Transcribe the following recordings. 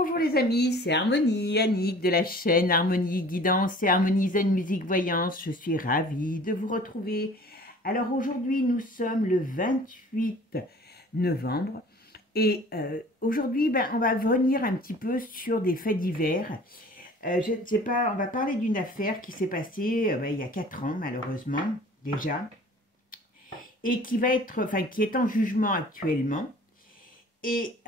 Bonjour les amis, c'est Harmonie, Annick de la chaîne Harmonie Guidance et Harmonie Zen Musique Voyance. Je suis ravie de vous retrouver. Alors aujourd'hui, nous sommes le 28 novembre et aujourd'hui, on va revenir un petit peu sur des faits divers. Je ne sais pas, on va parler d'une affaire qui s'est passée il y a 4 ans malheureusement déjà et qui est en jugement actuellement et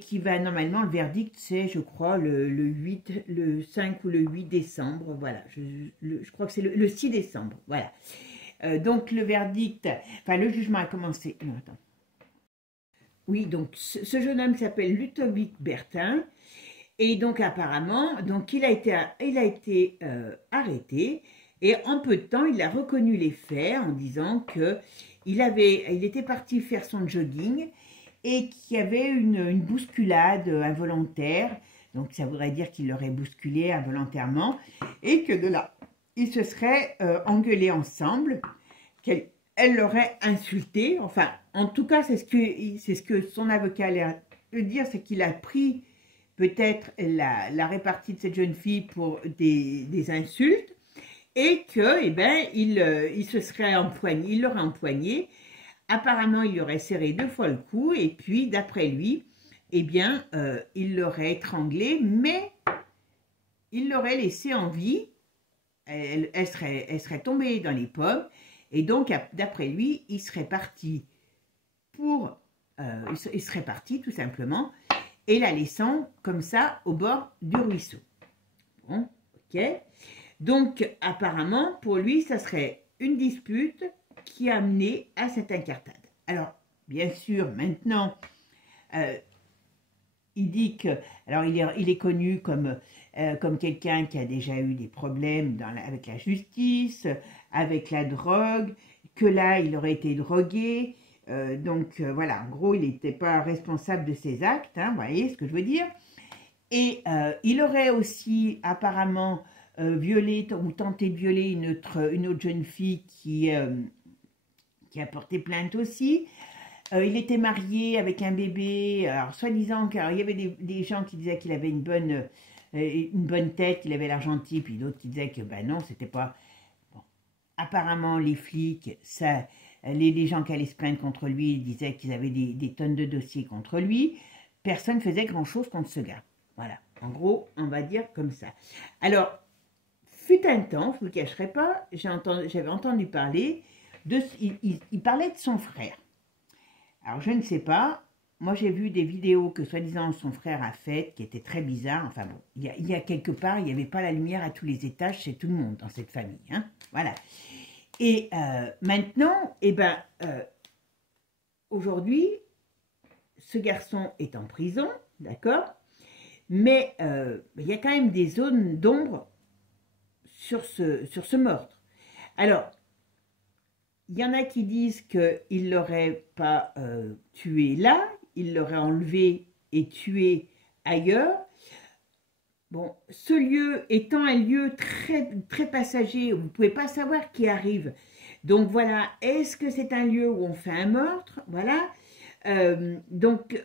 qui va normalement, le verdict c'est je crois le 5 ou le 8 décembre, voilà, je crois que c'est le 6 décembre, voilà. Donc le verdict, le jugement a commencé, non attends, oui, donc ce jeune homme s'appelle Ludovic Bertin, et donc apparemment, donc il a été arrêté, et en peu de temps, il a reconnu les faits en disant que il était parti faire son jogging, et qu'il y avait une bousculade involontaire, donc ça voudrait dire qu'il l'aurait bousculé involontairement, et que de là, ils se seraient engueulés ensemble, qu'elle l'aurait insulté, enfin, en tout cas, c'est ce que son avocat allait dire, c'est qu'il a pris peut-être la répartie de cette jeune fille pour des insultes, et que, il se serait empoigné, il l'aurait empoigné. Apparemment, il lui aurait serré 2 fois le cou et puis, d'après lui, il l'aurait étranglé, mais il l'aurait laissée en vie. Elle serait tombée dans les pommes et donc, d'après lui, il serait parti il serait parti tout simplement et la laissant comme ça au bord du ruisseau. Bon, ok. Donc, apparemment, pour lui, ça serait une dispute qui a amené à cette incartade. Alors, bien sûr, maintenant, il dit que, alors il est connu comme quelqu'un qui a déjà eu des problèmes avec la justice, avec la drogue, que là, il aurait été drogué, voilà, en gros, il n'était pas responsable de ses actes, hein, vous voyez ce que je veux dire. Et il aurait aussi apparemment violé ou tenté de violer une autre jeune fille qui a porté plainte aussi. Il était marié avec un bébé, alors soi-disant qu'il y avait des gens qui disaient qu'il avait une bonne tête, qu'il avait l'argentique, puis d'autres qui disaient que non, c'était pas... Bon. Apparemment, les flics, les gens qui allaient se plaindre contre lui disaient qu'ils avaient des tonnes de dossiers contre lui. Personne ne faisait grand-chose contre ce gars. Voilà, en gros, on va dire comme ça. Alors, fut un temps, je ne vous le cacherai pas, j'avais entendu parler... Il parlait de son frère. Alors, je ne sais pas. Moi, j'ai vu des vidéos que, soi-disant, son frère a faites, qui étaient très bizarres. Enfin bon, il y a quelque part, il n'y avait pas la lumière à tous les étages chez tout le monde dans cette famille. Hein, voilà. Et maintenant, aujourd'hui, ce garçon est en prison, d'accord? Mais il y a quand même des zones d'ombre sur ce meurtre. Alors, il y en a qui disent qu'il ne l'aurait pas tué là, il l'aurait enlevé et tué ailleurs. Bon, ce lieu étant un lieu très, très passager, vous ne pouvez pas savoir qui arrive. Donc voilà, est-ce que c'est un lieu où on fait un meurtre? Voilà. Donc,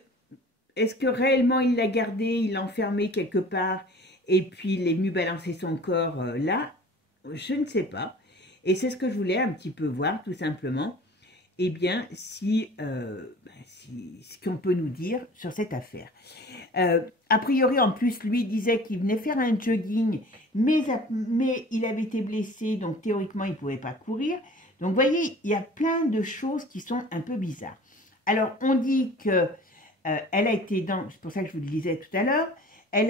est-ce que réellement il l'a gardé, il l'a enfermé quelque part et puis il est venu balancer son corps là? Je ne sais pas. Et c'est ce que je voulais un petit peu voir, tout simplement, ce qu'on peut nous dire sur cette affaire. A priori, en plus, lui disait qu'il venait faire un jogging, mais il avait été blessé, donc théoriquement, il ne pouvait pas courir. Donc, vous voyez, il y a plein de choses qui sont un peu bizarres. Alors, on dit que elle a été c'est pour ça que je vous le disais tout à l'heure, il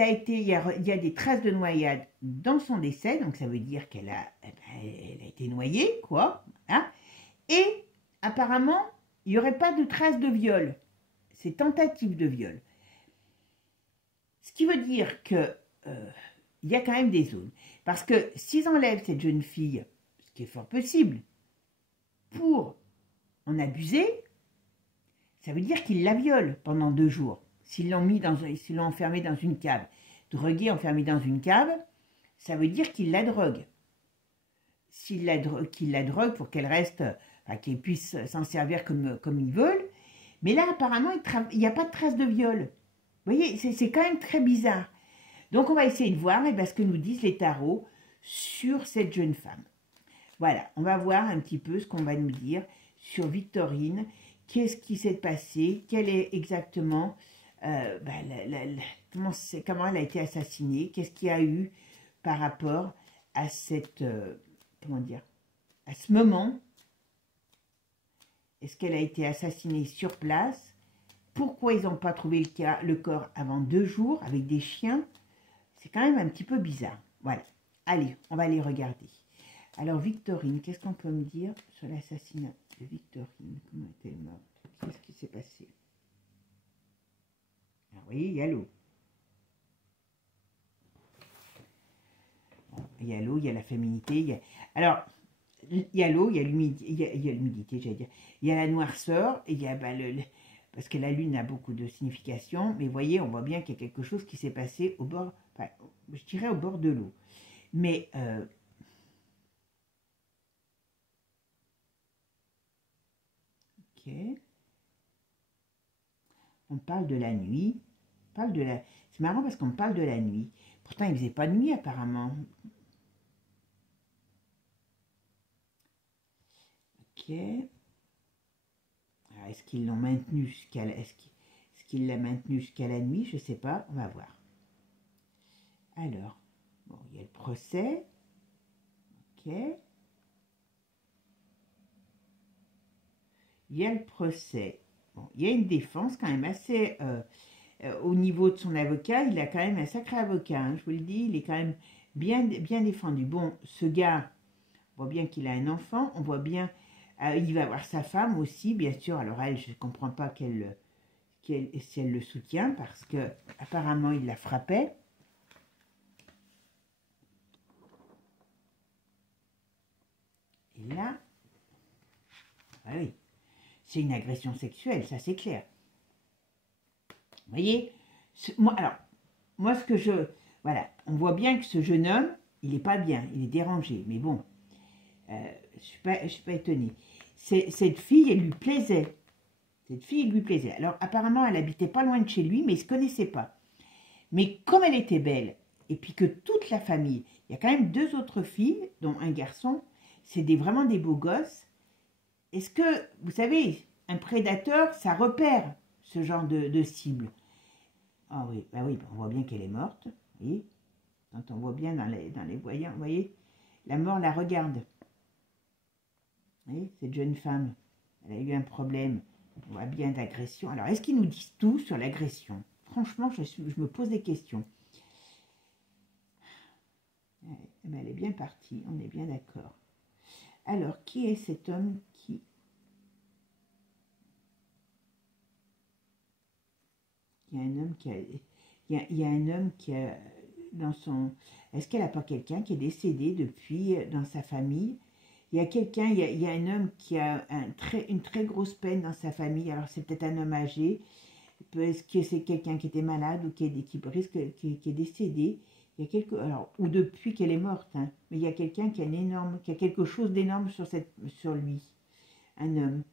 y a des traces de noyade dans son décès, donc ça veut dire qu'elle a été noyée, quoi. Hein, et apparemment, il n'y aurait pas de traces de viol. C'est tentative de viol. Ce qui veut dire que il y a quand même des zones. Parce que s'ils enlèvent cette jeune fille, ce qui est fort possible, pour en abuser, ça veut dire qu'ils la violent pendant 2 jours. S'ils l'ont enfermée dans une cave, droguée, enfermée dans une cave, ça veut dire qu'ils la droguent. Qu'ils la droguent pour qu'elle reste, qu'ils puissent s'en servir comme ils veulent. Mais là, apparemment, il n'y a pas de trace de viol. Vous voyez, c'est quand même très bizarre. Donc, on va essayer de voir ce que nous disent les tarots sur cette jeune femme. Voilà, on va voir un petit peu ce qu'on va nous dire sur Victorine. Qu'est-ce qui s'est passé? Quelle est exactement... comment elle a été assassinée? Qu'est-ce qu'il y a eu par rapport à cette... comment dire? À ce moment? Est-ce qu'elle a été assassinée sur place? Pourquoi ils n'ont pas trouvé le corps avant 2 jours avec des chiens? C'est quand même un petit peu bizarre. Voilà. Allez, on va aller regarder. Alors, Victorine, qu'est-ce qu'on peut me dire sur l'assassinat de Victorine? Comment est-elle morte? Qu'est-ce qui s'est passé? Ah oui, il y a l'eau. Bon, il y a l'eau, il y a la féminité. Alors, il y a l'eau, il y a l'humidité, j'allais dire. Il y a la noirceur, et il y a parce que la lune a beaucoup de signification, mais vous voyez, on voit bien qu'il y a quelque chose qui s'est passé au bord, enfin, je dirais au bord de l'eau. Mais ok, on parle de la nuit, c'est marrant parce qu'on parle de la nuit. Pourtant, il faisait pas de nuit apparemment. Ok. Alors, est-ce qu'ils l'ont maintenu jusqu'à est-ce qu'il l'a maintenu jusqu'à la nuit? Je sais pas, on va voir. Alors, bon, il y a le procès. Ok. Il y a le procès. Bon, il y a une défense quand même assez... au niveau de son avocat, il a quand même un sacré avocat, hein, je vous le dis, il est quand même bien défendu. Bon, ce gars, on voit bien qu'il a un enfant, on voit bien... il va avoir sa femme aussi, bien sûr. Alors elle, je ne comprends pas si elle le soutient, parce que apparemment il la frappait. Et là, ah oui, c'est une agression sexuelle, ça c'est clair. Vous voyez, moi ce que je... Voilà, on voit bien que ce jeune homme, il n'est pas bien, il est dérangé. Mais bon, je ne suis pas étonnée. Cette fille, elle lui plaisait. Cette fille, elle lui plaisait. Alors apparemment, elle habitait pas loin de chez lui, mais ils ne se connaissaient pas. Mais comme elle était belle, et puis que toute la famille, il y a quand même 2 autres filles, dont un garçon, c'est vraiment des beaux gosses. Est-ce que, vous savez, un prédateur, ça repère ce genre de cible? Ah oui, bah oui, on voit bien qu'elle est morte. Vous voyez, quand on voit bien dans les voyants, vous voyez, la mort la regarde. Vous voyez, cette jeune femme, elle a eu un problème, on voit bien d'agression. Alors, est-ce qu'ils nous disent tout sur l'agression? Franchement, je me pose des questions. Elle est bien partie, on est bien d'accord. Alors, qui est cet homme qui... Il y a un homme qui a... Il y a un homme qui a dans son... Est-ce qu'elle n'a pas quelqu'un qui est décédé depuis dans sa famille? Il y a quelqu'un, il y a un homme qui a une très grosse peine dans sa famille. Alors c'est peut-être un homme âgé. Est-ce que c'est quelqu'un qui était malade ou qui est décédé? Il y a alors, ou depuis qu'elle est morte, hein, mais il y a quelqu'un qui a quelque chose d'énorme sur lui. Un homme.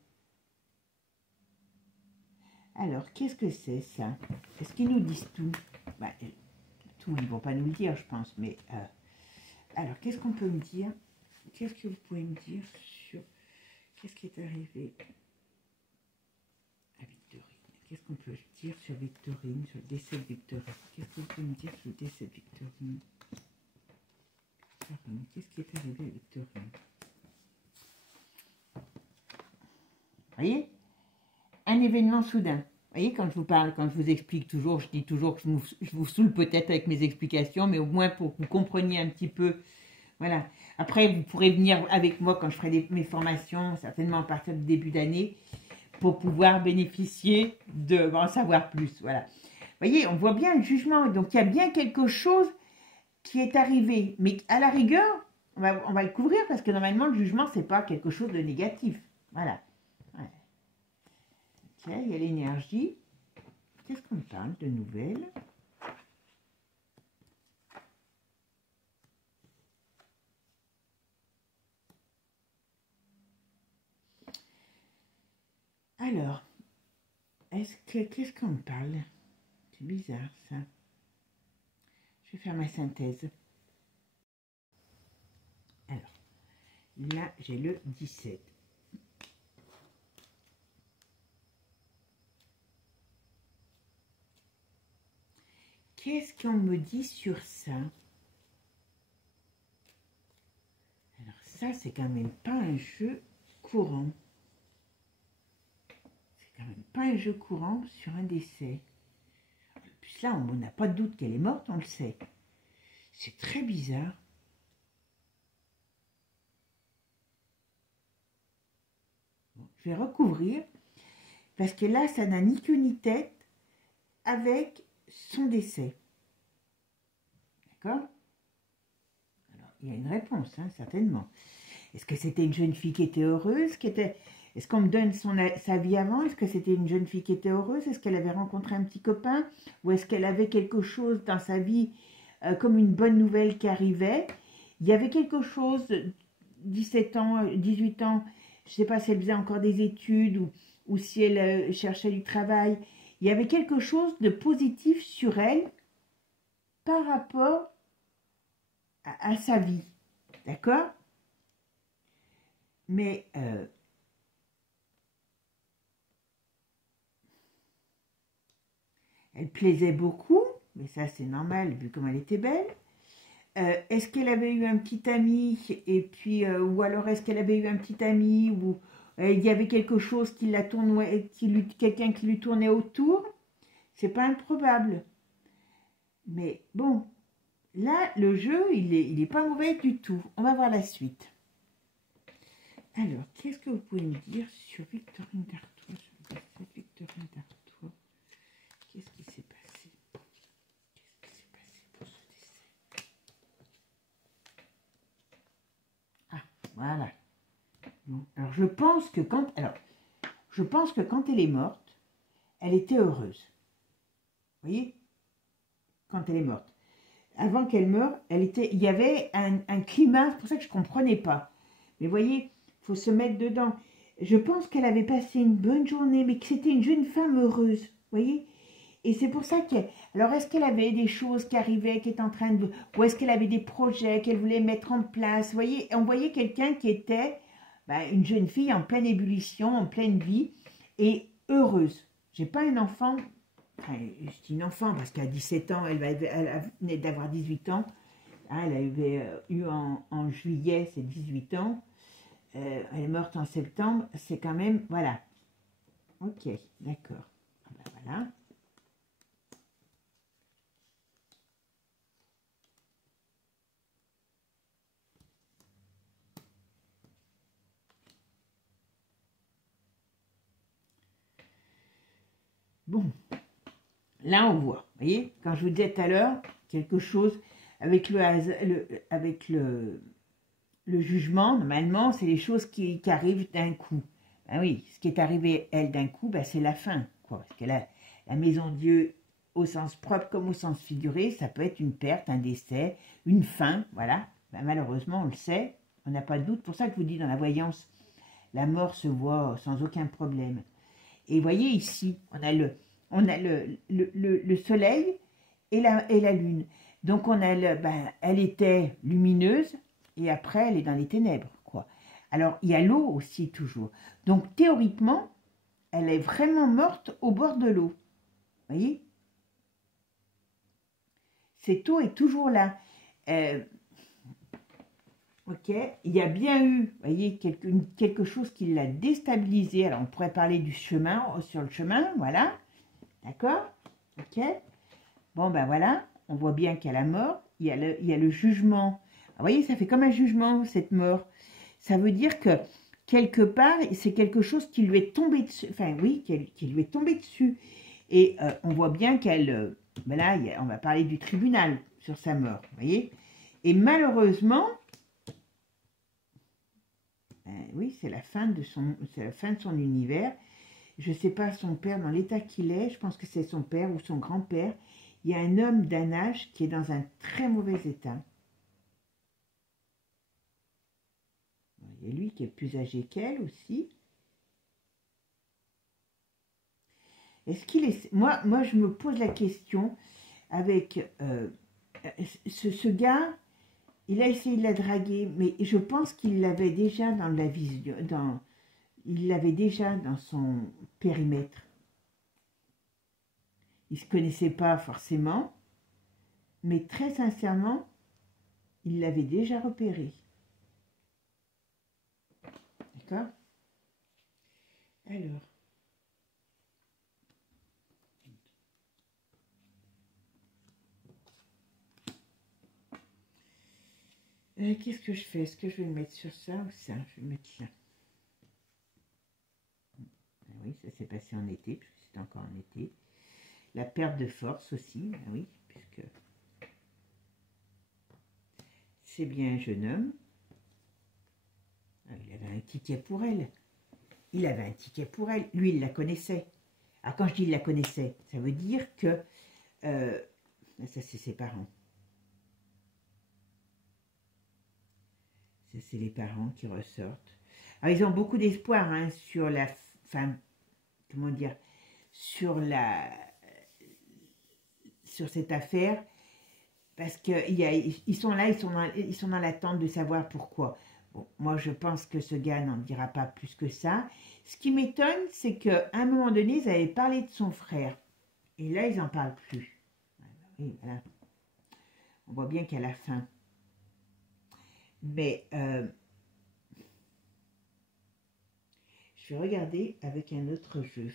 Alors, qu'est-ce que c'est ça? Est-ce qu'ils nous disent tout? Bah, tout, ils ne vont pas nous le dire, je pense, mais... alors, qu'est-ce qu'on peut me dire? Qu'est-ce que vous pouvez me dire sur... Qu'est-ce qui est arrivé à Victorine? Qu'est-ce qu'on peut dire sur Victorine, sur le décès de Victorine? Qu'est-ce que vous pouvez me dire sur le décès de Victorine? Qu'est-ce qui est arrivé à Victorine? Vous voyez? Un événement soudain. Vous voyez, quand je vous parle, quand je vous explique toujours, je dis toujours que je vous saoule peut-être avec mes explications, mais au moins pour que vous compreniez un petit peu. Voilà. Après, vous pourrez venir avec moi quand je ferai mes formations, certainement à partir du début d'année, pour pouvoir bénéficier en savoir plus. Voilà. Vous voyez, on voit bien le jugement. Donc, il y a bien quelque chose qui est arrivé. Mais à la rigueur, on va le couvrir parce que normalement, le jugement, ce n'est pas quelque chose de négatif. Voilà. Ouais. Ok, il y a l'énergie. Qu'est-ce qu'on parle de nouvelles? Alors, qu'est-ce qu'on parle? C'est bizarre, ça. Je vais faire ma synthèse. Alors, là, j'ai le 17. Qu'est-ce qu'on me dit sur ça? Alors ça, c'est quand même pas un jeu courant. C'est quand même pas un jeu courant sur un décès. En plus là, on n'a pas de doute qu'elle est morte, on le sait. C'est très bizarre. Bon, je vais recouvrir, parce que là, ça n'a ni queue ni tête avec son décès. D'accord? Alors, il y a une réponse, hein, certainement. Est-ce que c'était une jeune fille qui était heureuse, Est-ce qu'on me donne sa vie avant? Est-ce que c'était une jeune fille qui était heureuse? Est-ce qu'elle avait rencontré un petit copain? Ou est-ce qu'elle avait quelque chose dans sa vie, comme une bonne nouvelle qui arrivait? Il y avait quelque chose, 17 ans, 18 ans, je ne sais pas si elle faisait encore des études ou si elle cherchait du travail. Il y avait quelque chose de positif sur elle par rapport à sa vie. D'accord? Mais elle plaisait beaucoup, mais ça c'est normal vu comme elle était belle. Est-ce qu'elle avait eu un petit ami et puis ou alors est-ce qu'elle avait eu un petit ami ou il y avait quelque chose qui la tournait, quelqu'un qui lui tournait autour? C'est pas improbable. Mais bon, là le jeu il est pas mauvais du tout. On va voir la suite. Alors, qu'est-ce que vous pouvez me dire sur Victorine d'Artois? Victorine d'Artois, qu'est-ce qui s'est passé? Qu'est-ce qui s'est passé pour ce décès? Ah, voilà. Bon, alors, je pense que quand elle est morte, elle était heureuse. Vous voyez? Quand elle est morte. Avant qu'elle meure, il y avait un climat, c'est pour ça que je ne comprenais pas. Mais vous voyez, il faut se mettre dedans. Je pense qu'elle avait passé une bonne journée, mais que c'était une jeune femme heureuse, vous voyez. Et c'est pour ça qu'elle... Alors, est-ce qu'elle avait des choses qui arrivaient, qui étaient en train de... Ou est-ce qu'elle avait des projets qu'elle voulait mettre en place? Vous voyez, on voyait quelqu'un qui était une jeune fille en pleine ébullition, en pleine vie, et heureuse. J'ai pas un enfant... Enfin, je dis une enfant, parce qu'à 17 ans, elle venait d'avoir 18 ans. Hein, elle avait eu en juillet ses 18 ans. Elle est morte en septembre, c'est quand même, voilà. Ok, d'accord. Ben voilà. Bon, là on voit, vous voyez, quand je vous disais tout à l'heure, quelque chose avec le jugement, normalement, c'est les choses qui arrivent d'un coup. Ben oui, ce qui est arrivé, elle, d'un coup, ben, c'est la fin, quoi. Parce que la maison de Dieu, au sens propre comme au sens figuré, ça peut être une perte, un décès, une fin, voilà. Ben, malheureusement, on le sait, on n'a pas de doute. C'est pour ça que je vous dis, dans la voyance, la mort se voit sans aucun problème. Et vous voyez ici, on a le soleil et la lune. Donc, elle était lumineuse, et après, elle est dans les ténèbres, quoi. Alors, il y a l'eau aussi, toujours. Donc, théoriquement, elle est vraiment morte au bord de l'eau. Vous voyez? Cette eau est toujours là. Ok, il y a bien eu, vous voyez, quelque chose qui l'a déstabilisée. Alors, on pourrait parler du chemin, sur le chemin, voilà. D'accord? Ok. Bon, ben voilà, on voit bien qu'il y a la mort, il y a le jugement. Vous voyez, ça fait comme un jugement, cette mort. Ça veut dire que, quelque part, c'est quelque chose qui lui est tombé dessus. Enfin, oui, qui lui est tombé dessus. Et on voit bien qu'elle... ben là, on va parler du tribunal sur sa mort, vous voyez. Et malheureusement... oui, c'est la fin de son univers. Je ne sais pas son père dans l'état qu'il est, je pense que c'est son père ou son grand-père. Il y a un homme d'un âge qui est dans un très mauvais état. Il y a lui qui est plus âgé qu'elle aussi. Est-ce qu'il est... Moi, je me pose la question avec ce gars, il a essayé de la draguer, mais je pense qu'il l'avait déjà dans la vision, il l'avait déjà dans son périmètre. Il ne se connaissait pas forcément, mais très sincèrement, il l'avait déjà repéré. D'accord? Alors. Qu'est-ce que je fais? Est-ce que je vais le mettre sur ça ou ça? Je vais le mettre là. Ah oui, ça s'est passé en été, puisque c'était encore en été. La perte de force aussi, ah oui, puisque c'est bien un jeune homme. Ah, il avait un ticket pour elle. Il avait un ticket pour elle. Lui, il la connaissait. Alors, quand je dis il la connaissait, ça veut dire que... ça, c'est ses parents. Ça, c'est les parents qui ressortent. Alors, ils ont beaucoup d'espoir hein, sur la... Enfin, comment dire? Sur cette affaire. Parce qu'ils sont là, ils sont dans l'attente de savoir pourquoi. Bon, moi, je pense que ce gars n'en dira pas plus que ça. Ce qui m'étonne, c'est qu'à un moment donné, ils avaient parlé de son frère. Et là, ils n'en parlent plus. Oui, voilà. On voit bien qu'à la fin. Mais je vais regarder avec un autre jeu.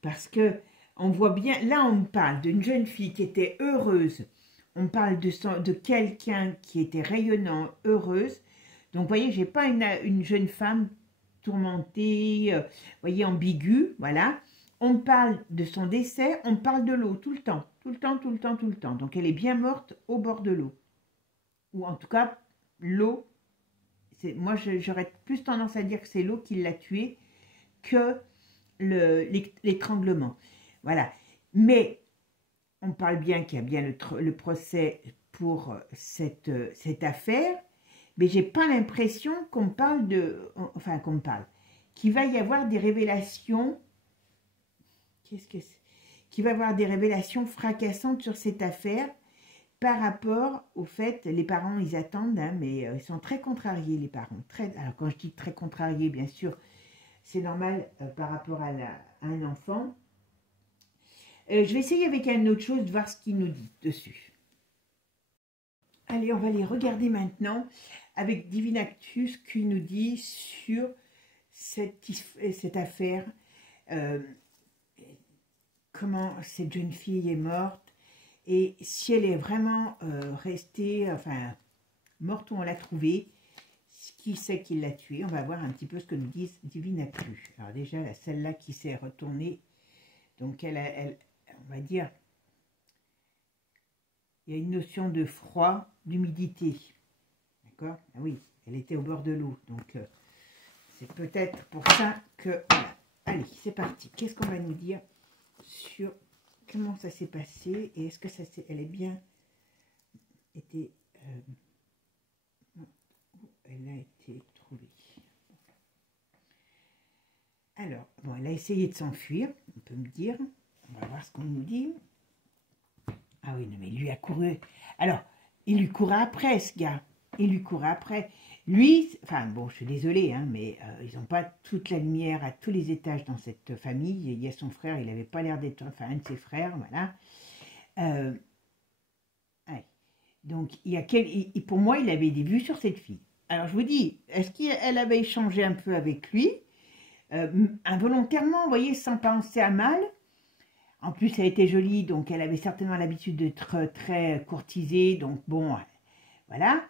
Parce que on voit bien, là, on parle d'une jeune fille qui était heureuse. On parle de quelqu'un qui était rayonnant, heureuse. Donc, vous voyez, j'ai pas une jeune femme tourmentée, vous voyez, ambiguë, voilà. On parle de son décès, on parle de l'eau tout le temps, tout le temps, tout le temps, tout le temps. Donc, elle est bien morte au bord de l'eau. Ou en tout cas, l'eau, moi, j'aurais plus tendance à dire que c'est l'eau qui l'a tuée que l'étranglement. Voilà. Mais on parle bien qu'il y a bien le procès pour cette affaire, mais j'ai pas l'impression qu'on parle qu'il va y avoir des révélations, qu'il va y avoir des révélations fracassantes sur cette affaire par rapport au fait, les parents ils attendent, hein, mais ils sont très contrariés les parents. Alors quand je dis très contrariés, bien sûr, c'est normal par rapport à un enfant. Je vais essayer avec une autre chose de voir ce qu'il nous dit dessus. Allez, on va aller regarder maintenant avec Divinactus ce qu'il nous dit sur cette affaire. Comment cette jeune fille est morte et si elle est vraiment restée, enfin, morte ou on l'a trouvée, qui c'est qui l'a tuée. On va voir un petit peu ce que nous dit Divinactus. Alors déjà, celle-là qui s'est retournée, donc elle on va dire, il y a une notion de froid, d'humidité. D'accord? Ah oui, elle était au bord de l'eau. Donc, c'est peut-être pour ça que... Voilà. Allez, c'est parti. Qu'est-ce qu'on va nous dire sur comment ça s'est passé et est-ce que elle est bien été... elle a été trouvée. Alors, bon, elle a essayé de s'enfuir, on peut me dire. On va voir ce qu'on nous dit. Ah oui, non, mais lui a couru. Alors, il lui courait après, ce gars. Il lui courait après. Lui, enfin, bon, je suis désolée, hein, mais ils n'ont pas toute la lumière à tous les étages dans cette famille. Il y a son frère, il n'avait pas l'air d'être, enfin, un de ses frères, voilà. Ouais. Donc, pour moi, il avait des vues sur cette fille. Alors, je vous dis, est-ce qu'elle avait échangé un peu avec lui involontairement, vous voyez, sans penser à mal. En plus, elle était jolie, donc elle avait certainement l'habitude d'être très courtisée, donc bon, voilà.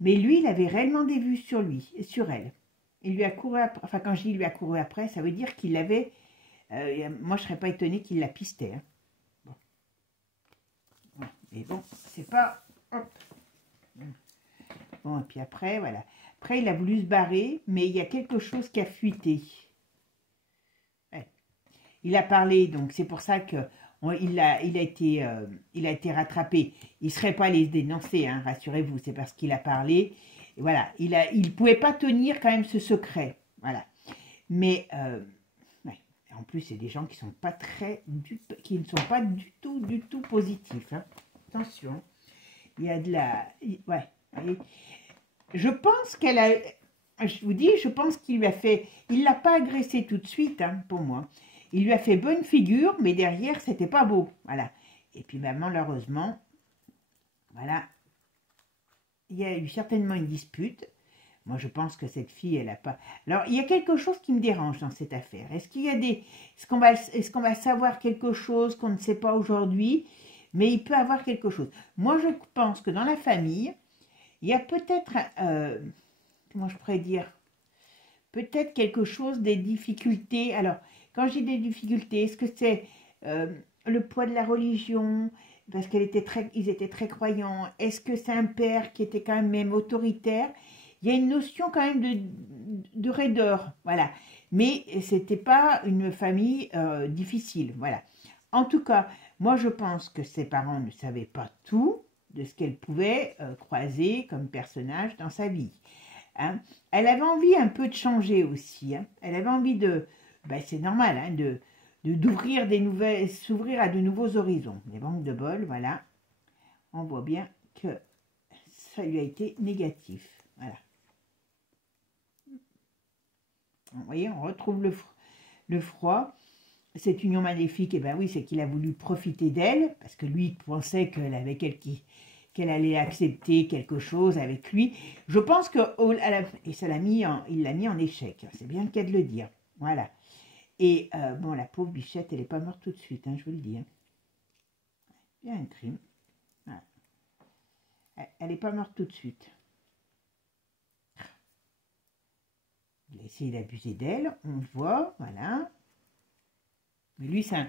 Mais lui, il avait réellement des vues sur elle. Il lui a couru après, enfin quand je dis il lui a couru après, ça veut dire qu'il avait, moi je ne serais pas étonnée qu'il la pistait. Hein. Bon. Ouais, mais bon, c'est pas, hop. Bon, et puis après, voilà. Après, il a voulu se barrer, mais il y a quelque chose qui a fuité. Il a parlé, donc c'est pour ça que il a été rattrapé. Il ne serait pas allé se dénoncer, hein, rassurez-vous, c'est parce qu'il a parlé. Et voilà, il pouvait pas tenir quand même ce secret. Voilà. Mais, ouais, En plus, c'est des gens qui sont pas qui ne sont pas du tout positifs. Hein. Attention. Il y a de la... Ouais, voyez. Je pense qu'elle a... Je vous dis, je pense qu'il lui a fait... Il ne l'a pas agressé tout de suite, hein, pour moi. Il lui a fait bonne figure, mais derrière, c'était pas beau. Voilà. Et puis, ben, malheureusement, voilà, il y a eu certainement une dispute. Moi, je pense que cette fille, elle n'a pas... Alors, il y a quelque chose qui me dérange dans cette affaire. Est-ce qu'il y a des... Est-ce qu'on va savoir quelque chose qu'on ne sait pas aujourd'hui? Mais il peut avoir quelque chose. Moi, je pense que dans la famille, il y a peut-être... comment je pourrais dire? Peut-être quelque chose, des difficultés. Alors, quand j'ai des difficultés, est-ce que c'est le poids de la religion? Parce qu'ils étaient très croyants. Est-ce que c'est un père qui était quand même autoritaire? Il y a une notion quand même de raideur, voilà. Mais c'était pas une famille difficile, voilà. En tout cas, moi je pense que ses parents ne savaient pas tout de ce qu'elle pouvait croiser comme personnage dans sa vie. Hein. Elle avait envie un peu de changer aussi. Hein. Elle avait envie de, ben, c'est normal, hein, d'ouvrir s'ouvrir à de nouveaux horizons. Les banques de bol, voilà. On voit bien que ça lui a été négatif, voilà. Vous voyez, on retrouve le froid. Cette union maléfique, et eh ben oui, c'est qu'il a voulu profiter d'elle, parce que lui pensait qu'elle avait qu'elle allait accepter quelque chose avec lui. Je pense que, et ça il l'a mis en échec, c'est bien le cas de le dire. Voilà. Et bon, la pauvre bichette, elle n'est pas morte tout de suite, hein, je vous le dis. Hein. Il y a un crime. Voilà. Elle n'est pas morte tout de suite. Il a essayé d'abuser d'elle, on le voit, voilà. Mais lui, enfin,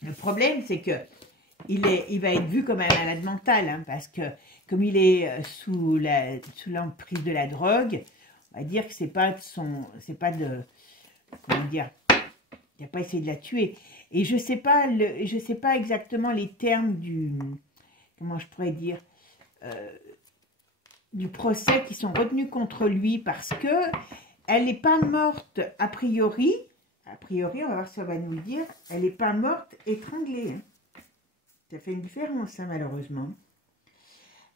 le problème, c'est que il va être vu comme un malade mental, hein, parce que comme il est sous l'emprise de la drogue, on va dire que c'est pas de, comment dire, il n'a pas essayé de la tuer. Et je sais pas exactement les termes comment je pourrais dire, du procès qui sont retenus contre lui, parce que elle n'est pas morte a priori, on va voir si ça va nous le dire, elle n'est pas morte étranglée. Hein. Ça fait une différence, hein, malheureusement.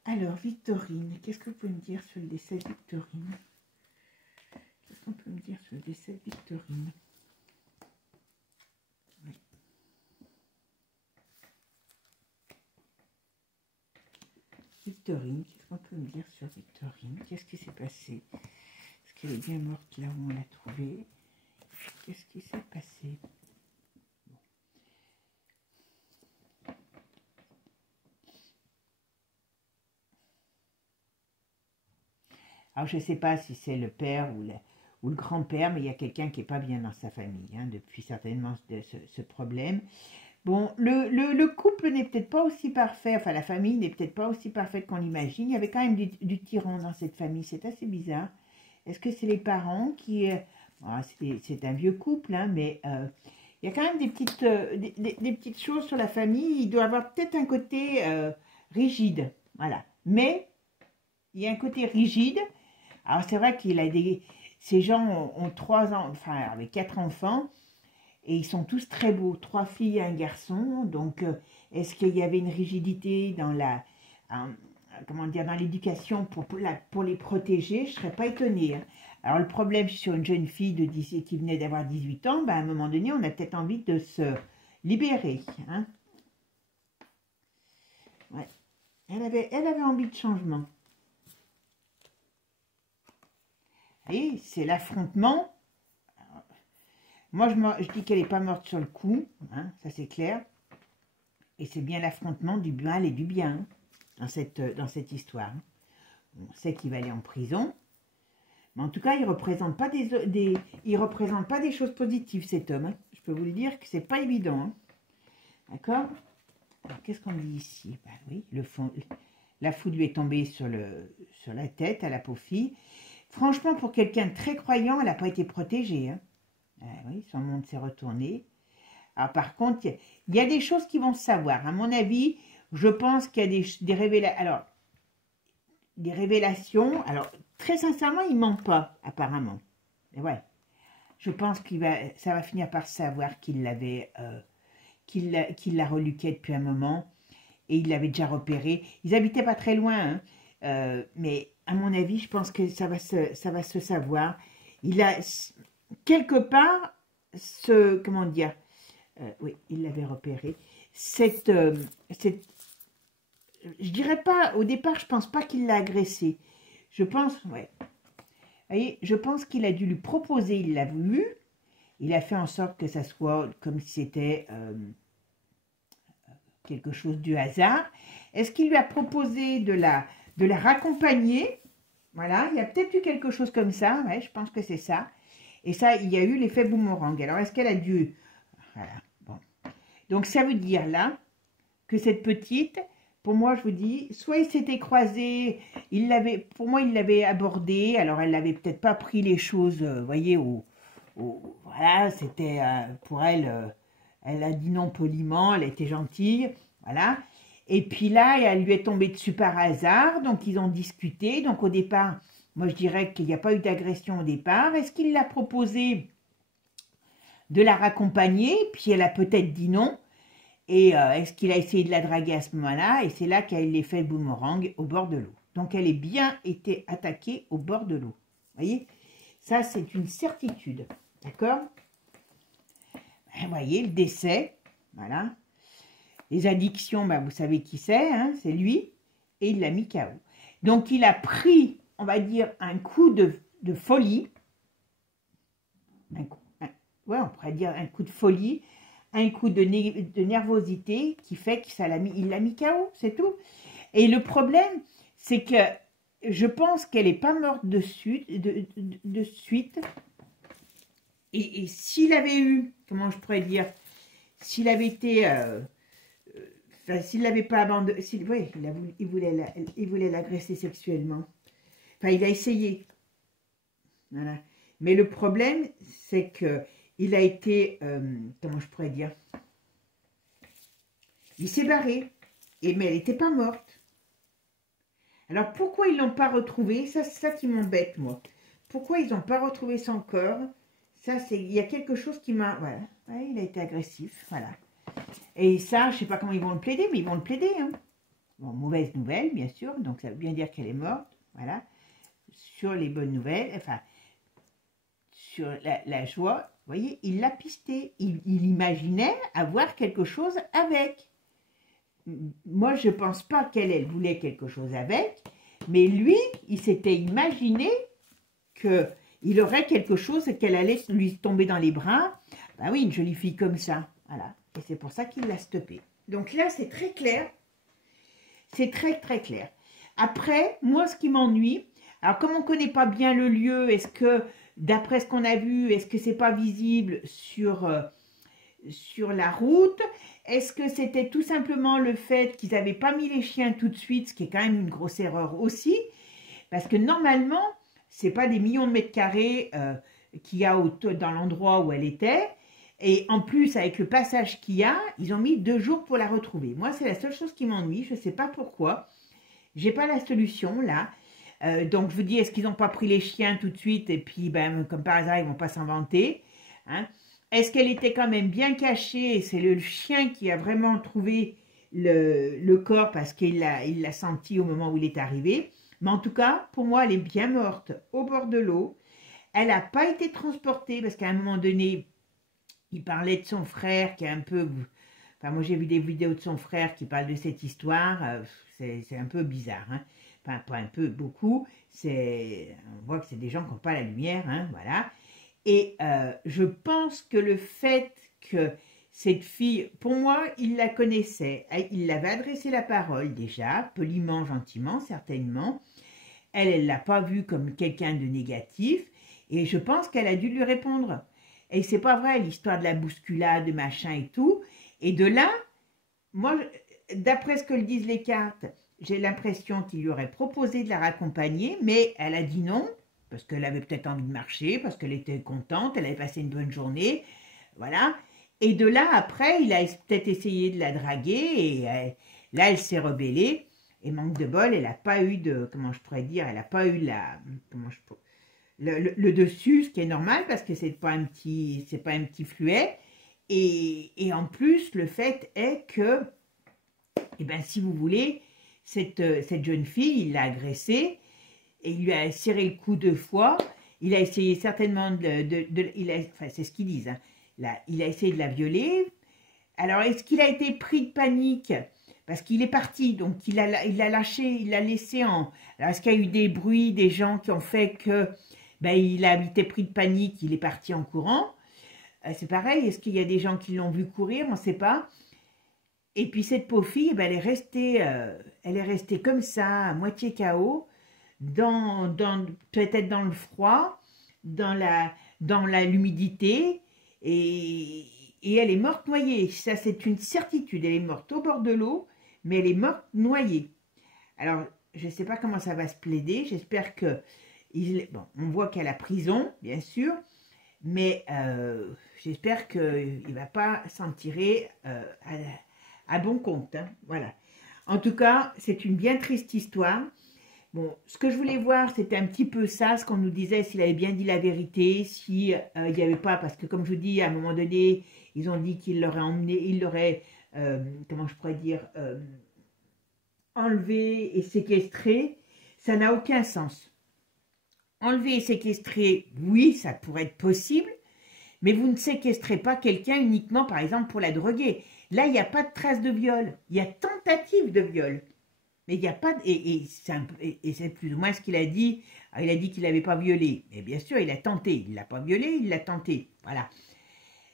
Alors, Victorine, qu'est-ce que vous pouvez me dire sur le décès de Victorine? Qu'est-ce qu'on peut me dire sur le décès de Victorine? Oui. Victorine, qu'est-ce qu'on peut me dire sur Victorine? Qu'est-ce qui s'est passé? Est-ce qu'elle est bien morte là où on l'a trouvée? Qu'est-ce qui s'est passé? Alors, je ne sais pas si c'est le père ou le grand-père, mais il y a quelqu'un qui n'est pas bien dans sa famille, hein, depuis certainement ce problème. Bon, le couple n'est peut-être pas aussi parfait, enfin la famille n'est peut-être pas aussi parfaite qu'on l'imagine. Il y avait quand même du tyran dans cette famille, c'est assez bizarre. Est-ce que c'est les parents qui... c'est un vieux couple, hein, mais il y a quand même des petites choses sur la famille. Il doit avoir peut-être un côté rigide, voilà. Mais il y a un côté rigide. Alors c'est vrai qu'il a ces gens ont 3 ans, enfin avec 4 enfants, et ils sont tous très beaux, 3 filles et un garçon. Donc est-ce qu'il y avait une rigidité dans comment dire, dans l'éducation pour les protéger? Je ne serais pas étonnée. Hein. Alors le problème sur une jeune fille qui venait d'avoir 18 ans, ben, à un moment donné, on a peut-être envie de se libérer. Hein. Ouais. Elle avait envie de changement. Et c'est l'affrontement. Moi, je dis qu'elle n'est pas morte sur le coup, hein, ça c'est clair. Et c'est bien l'affrontement du mal et du bien hein, dans cette histoire. On sait qu'il va aller en prison. Mais en tout cas, il ne représente pas des choses positives, cet homme. Hein. Je peux vous le dire que c'est pas évident. Hein. D'accord? Alors, qu'est-ce qu'on dit ici? Ben oui, la foudre lui est tombée sur la tête, à la pauvre fille. Franchement, pour quelqu'un de très croyant, elle n'a pas été protégée. Hein. Oui, son monde s'est retourné. Alors, par contre, il y a des choses qui vont se savoir. À mon avis, je pense qu'il y a des révélations. Alors, des révélations. Alors, très sincèrement, il ne ment pas, apparemment. Mais ouais. je pense ça va finir par savoir qu'il l'avait, qu'il la reluquait depuis un moment et il l'avait déjà repéré. Ils habitaient pas très loin, hein, mais à mon avis, je pense que ça va se savoir. Il a quelque part comment dire, oui, il l'avait repéré. Je dirais pas, au départ, je pense pas qu'il l'a agressé. Je pense, ouais. Vous voyez, je pense qu'il a dû lui proposer, il l'a voulu. Il a fait en sorte que ça soit comme si c'était quelque chose du hasard. Est-ce qu'il lui a proposé de la raccompagner? Voilà, il y a peut-être eu quelque chose comme ça, ouais, je pense que c'est ça. Et ça, il y a eu l'effet boomerang. Alors, est-ce qu'elle a dû... Voilà, bon. Donc, ça veut dire là que cette petite, pour moi, je vous dis, soit ils s'étaient croisés, pour moi, il l'avait abordée, alors elle n'avait peut-être pas pris les choses, vous voyez, voilà, c'était pour elle, elle a dit non poliment, elle était gentille, voilà. Et puis là, elle lui est tombée dessus par hasard, donc ils ont discuté. Donc au départ, moi je dirais qu'il n'y a pas eu d'agression au départ. Est-ce qu'il l'a proposé de la raccompagner? Puis elle a peut-être dit non. Et est-ce qu'il a essayé de la draguer à ce moment-là? Et c'est là qu'elle l'ait fait boomerang au bord de l'eau. Donc elle est bien été attaquée au bord de l'eau. Vous voyez? Ça, c'est une certitude. D'accord? Vous voyez, le décès, voilà. Les addictions, ben, vous savez qui c'est, hein, c'est lui, et il l'a mis KO. Donc, il a pris, on va dire, un coup de folie, ouais, on pourrait dire un coup de folie, un coup de nervosité qui fait qu'il l'a mis KO, c'est tout. Et le problème, c'est que je pense qu'elle n'est pas morte de suite, et s'il avait eu, comment je pourrais dire, s'il avait été... s'il l'avait pas abandonné, oui, il voulait l'agresser sexuellement. Enfin, il a essayé. Voilà. Mais le problème, c'est que il a été, comment je pourrais dire, il s'est barré, mais elle n'était pas morte. Alors, pourquoi ils ne l'ont pas retrouvé? C'est ça qui m'embête, moi. Pourquoi ils n'ont pas retrouvé son corps? Ça, il y a quelque chose qui m'a... Voilà, ouais, il a été agressif, voilà. Et ça, je ne sais pas comment ils vont le plaider, mais ils vont le plaider. Hein. Bon, mauvaise nouvelle, bien sûr, donc ça veut bien dire qu'elle est morte. Voilà. Sur les bonnes nouvelles, enfin, sur la joie, vous voyez, il l'a pisté. Il imaginait avoir quelque chose avec. Moi, je ne pense pas qu'elle voulait quelque chose avec, mais lui, il s'était imaginé qu'il aurait quelque chose et qu'elle allait lui tomber dans les bras. Ben oui, une jolie fille comme ça, voilà. Et c'est pour ça qu'il l'a stoppé. Donc là, c'est très clair. C'est très, très clair. Après, moi, ce qui m'ennuie, alors comme on ne connaît pas bien le lieu, est-ce que, d'après ce qu'on a vu, est-ce que c'est pas visible sur la route? Est-ce que c'était tout simplement le fait qu'ils n'avaient pas mis les chiens tout de suite, ce qui est quand même une grosse erreur aussi, parce que normalement, c'est pas des millions de mètres carrés qu'il y a dans l'endroit où elle était. Et en plus, avec le passage qu'il y a, ils ont mis 2 jours pour la retrouver. Moi, c'est la seule chose qui m'ennuie. Je ne sais pas pourquoi. Je n'ai pas la solution, là. Donc, je vous dis, est-ce qu'ils n'ont pas pris les chiens tout de suite? Et puis, ben, comme par hasard, ils ne vont pas s'en vanter. Hein? Est-ce qu'elle était quand même bien cachée? Et c'est le chien qui a vraiment trouvé le corps parce qu'il l'a senti au moment où il est arrivé. Mais en tout cas, pour moi, elle est bien morte au bord de l'eau. Elle n'a pas été transportée parce qu'à un moment donné... Il parlait de son frère qui est un peu... Enfin, moi, j'ai vu des vidéos de son frère qui parlent de cette histoire. C'est un peu bizarre. Hein. Enfin, pas un peu, beaucoup. On voit que c'est des gens qui n'ont pas la lumière. Hein, voilà. Et je pense que le fait que cette fille... Pour moi, il la connaissait. Il l'avait adressé la parole déjà, poliment, gentiment, certainement. Elle ne l'a pas vu comme quelqu'un de négatif. Et je pense qu'elle a dû lui répondre. Et c'est pas vrai, l'histoire de la bousculade, de machin et tout. Et de là, moi, d'après ce que le disent les cartes, j'ai l'impression qu'il lui aurait proposé de la raccompagner, mais elle a dit non, parce qu'elle avait peut-être envie de marcher, parce qu'elle était contente, elle avait passé une bonne journée, voilà. Et de là, après, il a peut-être essayé de la draguer, et là, elle s'est rebellée, et manque de bol, elle n'a pas eu de, comment je pourrais dire, elle n'a pas eu le dessus, ce qui est normal parce que c'est pas un petit fluet. Et en plus, le fait est que, eh ben, si vous voulez, cette jeune fille, il l'a agressée et il lui a serré le cou 2 fois. Il a essayé certainement enfin, c'est ce qu'ils disent, hein. Il a essayé de la violer. Alors, est-ce qu'il a été pris de panique? Parce qu'il est parti, donc il l'a lâché, il l'a laissé en... Alors, est-ce qu'il y a eu des bruits, des gens qui ont fait que ben, il a été pris de panique, il est parti en courant? C'est pareil, est-ce qu'il y a des gens qui l'ont vu courir? On ne sait pas. Et puis cette pauvre fille, ben, elle est restée comme ça, à moitié KO, peut-être dans le froid, dans l'humidité, et elle est morte noyée. Ça, c'est une certitude. Elle est morte au bord de l'eau, mais elle est morte noyée. Alors, je ne sais pas comment ça va se plaider. J'espère que... Bon, on voit qu'elle a prison, bien sûr, mais j'espère qu'il ne va pas s'en tirer à bon compte. Hein, voilà. En tout cas, c'est une bien triste histoire. Bon, ce que je voulais voir, c'était un petit peu ça, ce qu'on nous disait, s'il avait bien dit la vérité, si il n'y avait pas, parce que comme je vous dis, à un moment donné, ils ont dit qu'il l'aurait emmené, il l'aurait, comment je pourrais dire, enlevé et séquestré. Ça n'a aucun sens. Enlever et séquestrer, oui, ça pourrait être possible, mais vous ne séquestrez pas quelqu'un uniquement, par exemple, pour la droguer. Là, il n'y a pas de trace de viol. Il y a tentative de viol. Mais il n'y a pas... Et c'est plus ou moins ce qu'il a dit. Il a dit qu'il n'avait pas violé. Mais bien sûr, il a tenté. Il ne l'a pas violé, il l'a tenté. Voilà.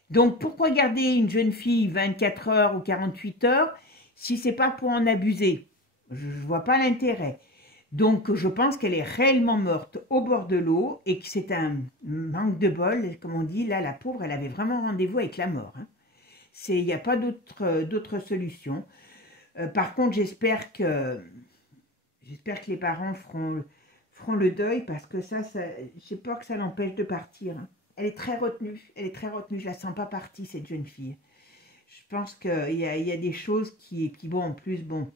Donc, pourquoi garder une jeune fille 24 heures ou 48 heures si ce n'est pas pour en abuser? Je ne vois pas l'intérêt. Donc, je pense qu'elle est réellement morte au bord de l'eau et que c'est un manque de bol. Comme on dit, là, la pauvre, elle avait vraiment rendez-vous avec la mort. Hein. Il n'y a pas d'autre solution. Par contre, j'espère que les parents feront le deuil parce que ça j'ai peur que ça l'empêche de partir. Hein. Elle est très retenue, je la sens pas partie, cette jeune fille. Je pense qu'il y a des choses qui bon, en plus, bon,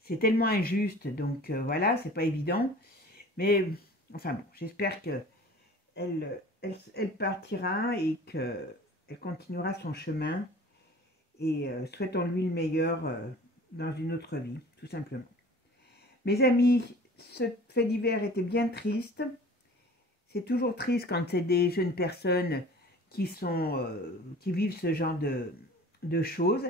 c'est tellement injuste, donc voilà, c'est pas évident. Mais, enfin bon, j'espère qu'elle partira et qu'elle continuera son chemin. Et souhaitons-lui le meilleur dans une autre vie, tout simplement. Mes amis, ce fait divers était bien triste. C'est toujours triste quand c'est des jeunes personnes qui vivent ce genre de choses.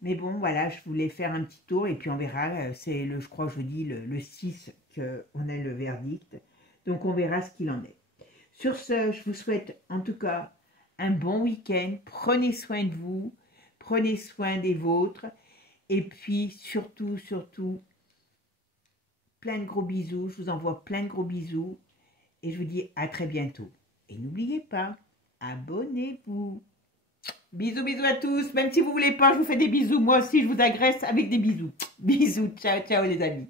Mais bon, voilà, je voulais faire un petit tour et puis on verra. C'est je crois que je dis le 6 qu'on a le verdict. Donc on verra ce qu'il en est. Sur ce, je vous souhaite en tout cas un bon week-end. Prenez soin de vous. Prenez soin des vôtres. Et puis, surtout, plein de gros bisous. Je vous envoie plein de gros bisous. Et je vous dis à très bientôt. Et n'oubliez pas, abonnez-vous. Bisous, bisous à tous. Même si vous ne voulez pas, je vous fais des bisous. Moi aussi, je vous agresse avec des bisous. Bisous. Ciao, ciao les amis.